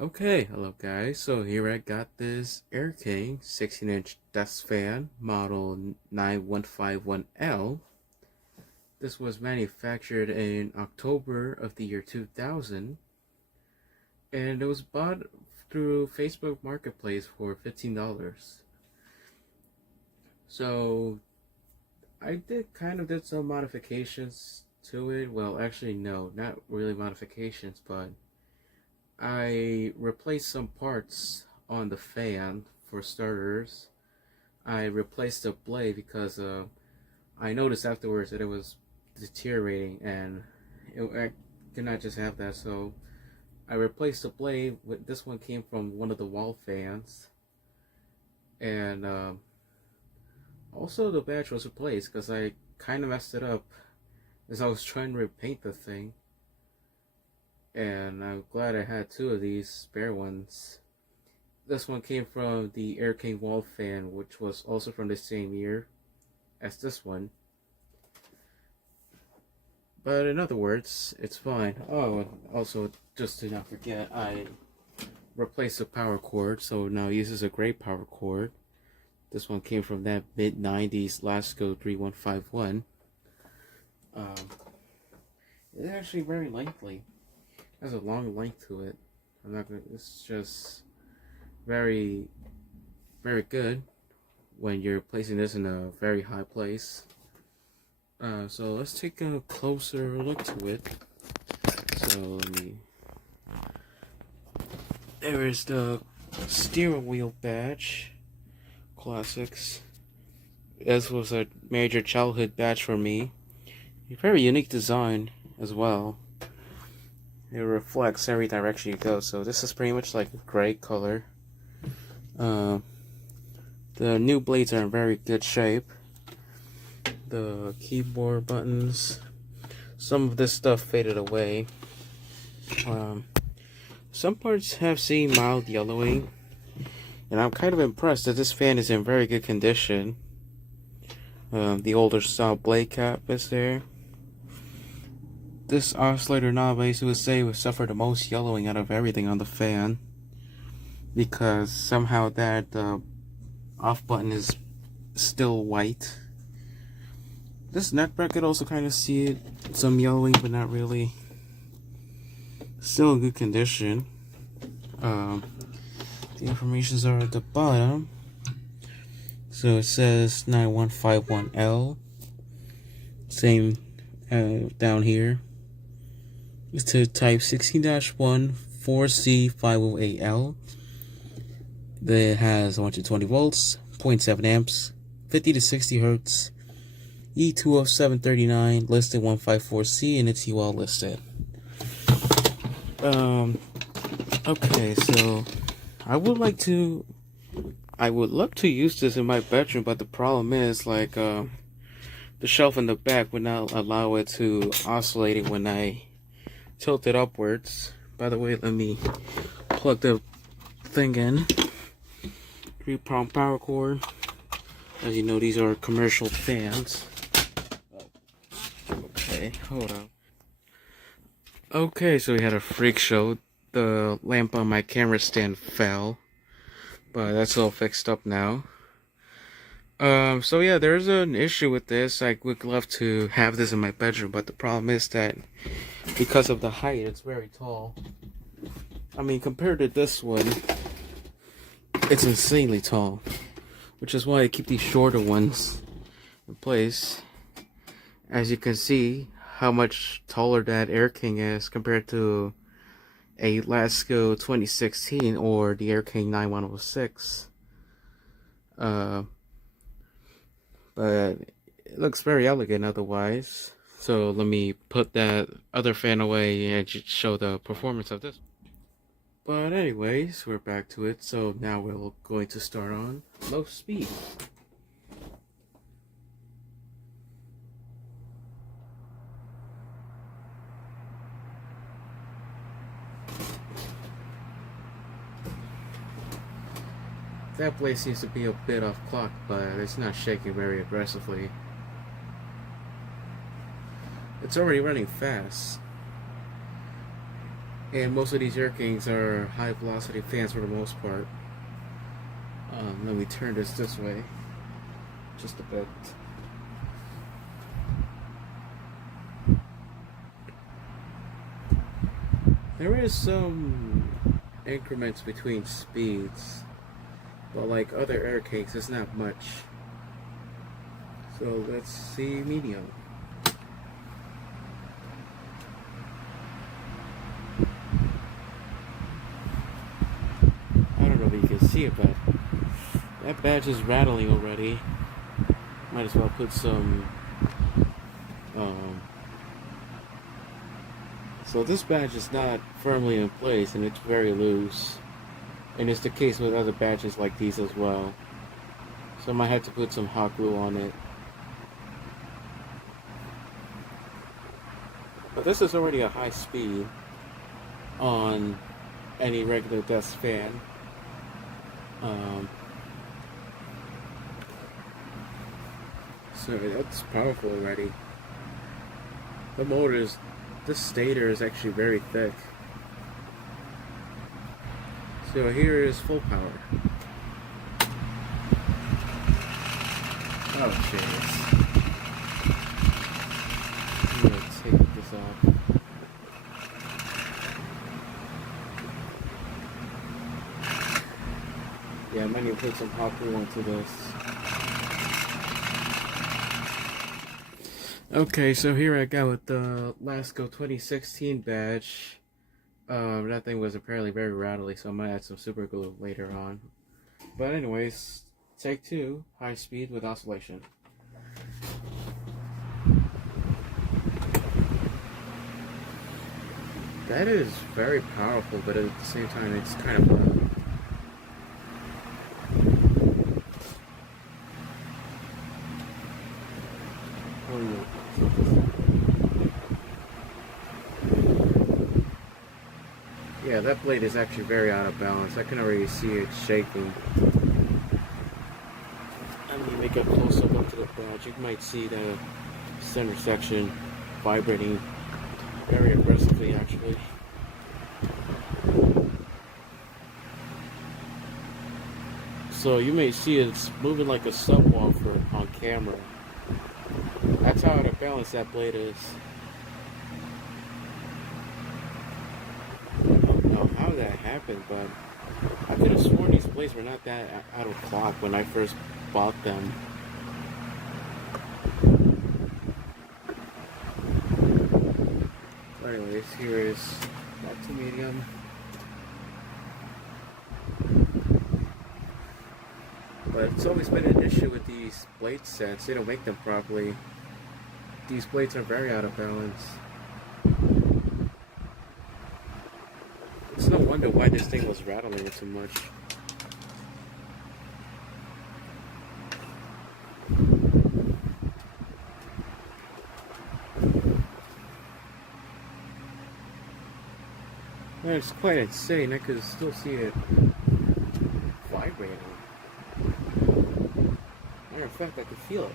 Okay, hello guys. So here I got this Air King 16-inch desk fan model 9151L. This was manufactured in October of the year 2000 and it was bought through Facebook Marketplace for $15. So I did some modifications to it. Well, actually no, not really modifications, but I replaced some parts on the fan for starters. I replaced the blade because I noticed afterwards that it was deteriorating and I could not just have that. So I replaced the blade. This one came from one of the wall fans, and also the badge was replaced because I kind of messed it up as I was trying to repaint the thing. And I'm glad I had two of these spare ones. This one came from the Air King wall fan, which was also from the same year as this one. But in other words, it's fine. Oh, and also, just to not forget, I replaced the power cord, so now it uses a gray power cord. This one came from that mid-90s Lasco 3151. It's actually very lengthy. It has a long length to it. It's just very, very good when you're placing this in a very high place. So let's take a closer look to it. So there is the steering wheel badge, classics. This was a major childhood badge for me. A very unique design as well. It reflects every direction you go. So this is pretty much like a gray color. The new blades are in very good shape. The keyboard buttons, some of this stuff faded away. Some parts have seen mild yellowing, and I'm kind of impressed that this fan is in very good condition. The older style blade cap is there. This oscillator knob, I would say, would suffer the most yellowing out of everything on the fan, because somehow that off button is still white. This neck bracket also kind of see it, some yellowing, but not really. Still in good condition. The informations are at the bottom. So it says 9151L. Same down here. It's to type 16-1 4C508L. That has 120 volts, 0.7 amps, 50 to 60 hertz. E20739 listed 154C, and it's UL listed. Okay, so I would love to use this in my bedroom, but the problem is the shelf in the back would not allow it to oscillate it when I tilt it upwards. By the way, let me plug the thing in. 3-prong power cord. As you know, these are commercial fans. Okay, hold on. Okay, so we had a freak show. The lamp on my camera stand fell, but that's all fixed up now. So yeah, there's an issue with this. I would love to have this in my bedroom, but the problem is that because of the height, it's very tall. I mean, compared to this one, it's insanely tall, which is why I keep these shorter ones in place. As you can see how much taller that Air King is compared to a Lasco 2016 or the Air King 9106. But it looks very elegant otherwise. So let me put that other fan away and show the performance of this. But anyways, we're back to it. So now we're going to start on low speed. That blade seems to be a bit off clock, but it's not shaking very aggressively. It's already running fast. And most of these air kings are high velocity fans for the most part. Let me turn this way just a bit. There is some increments between speeds, but like other air kings, it's not much. So let's see medium. I don't know if you can see it, but that badge is rattling already. Might as well put some. So this badge is not firmly in place and it's very loose. And it's the case with other badges like these as well. So I might have to put some hot glue on it. But this is already a high speed on any regular desk fan. So that's powerful already. The motors, this stator is actually very thick. So here is full power. Oh jeez. I'm gonna take this off. Yeah, I might need to put some hot glue onto this. Okay, so here I go with the Lasco 2016 badge. That thing was apparently very rattly, so I might add some super glue later on. But anyways, take 2, high speed with oscillation. That is very powerful, but at the same time it's kind of loud. Yeah, that blade is actually very out of balance. I can already see it shaking. I'm going to make a close-up onto the badge. You might see the center section vibrating very aggressively, actually. So you may see it's moving like a subwoofer on camera. That's how out of balance that blade is. How that happened, but I could have sworn these blades were not that out of clock when I first bought them. So anyways, here is back to medium. But it's always been an issue with these blade sets. They don't make them properly. These blades are very out of balance. It's no wonder why this thing was rattling so much. It's quite insane. I could still see it vibrating. Matter of fact, I could feel it.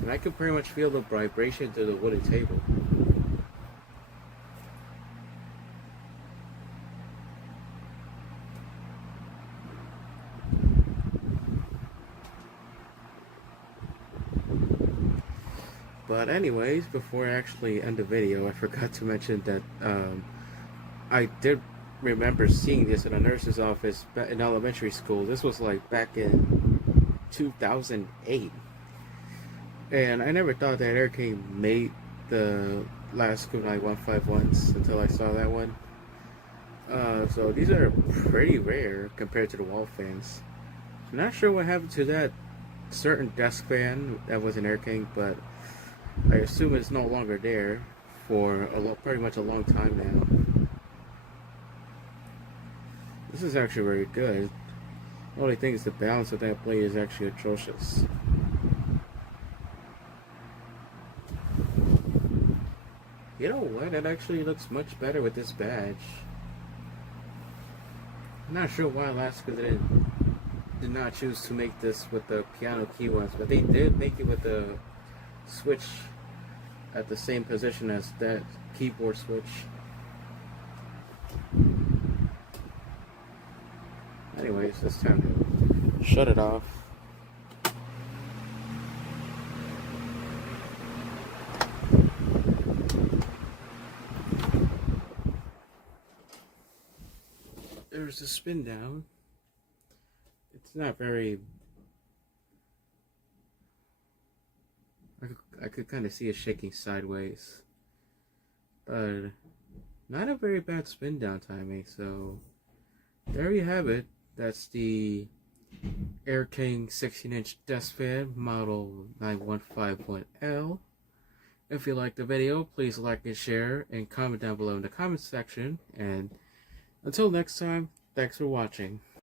And I could pretty much feel the vibration to the wooden table. But anyways, before I actually end the video, I forgot to mention that I did remember seeing this in a nurse's office in elementary school. This was like back in 2008. And I never thought that Air King made the Lasco 9151s until I saw that one. So these are pretty rare compared to the wall fans. I'm not sure what happened to that certain desk fan that was an Air King, but I assume it's no longer there for pretty much a long time now. This is actually very good. The only thing is the balance of that blade is actually atrocious. You know what? It actually looks much better with this badge. I'm not sure why Lasco did not choose to make this with the piano key ones, but they did make it with the switch at the same position as that keyboard switch. Anyways, it's time to shut it off. There's the spin down. It's not very... I could kind of see it shaking sideways. But not a very bad spin down timing, so there you have it. That's the Air King 16-inch desk fan model 9151L. If you liked the video, please like and share and comment down below in the comment section. And until next time, thanks for watching.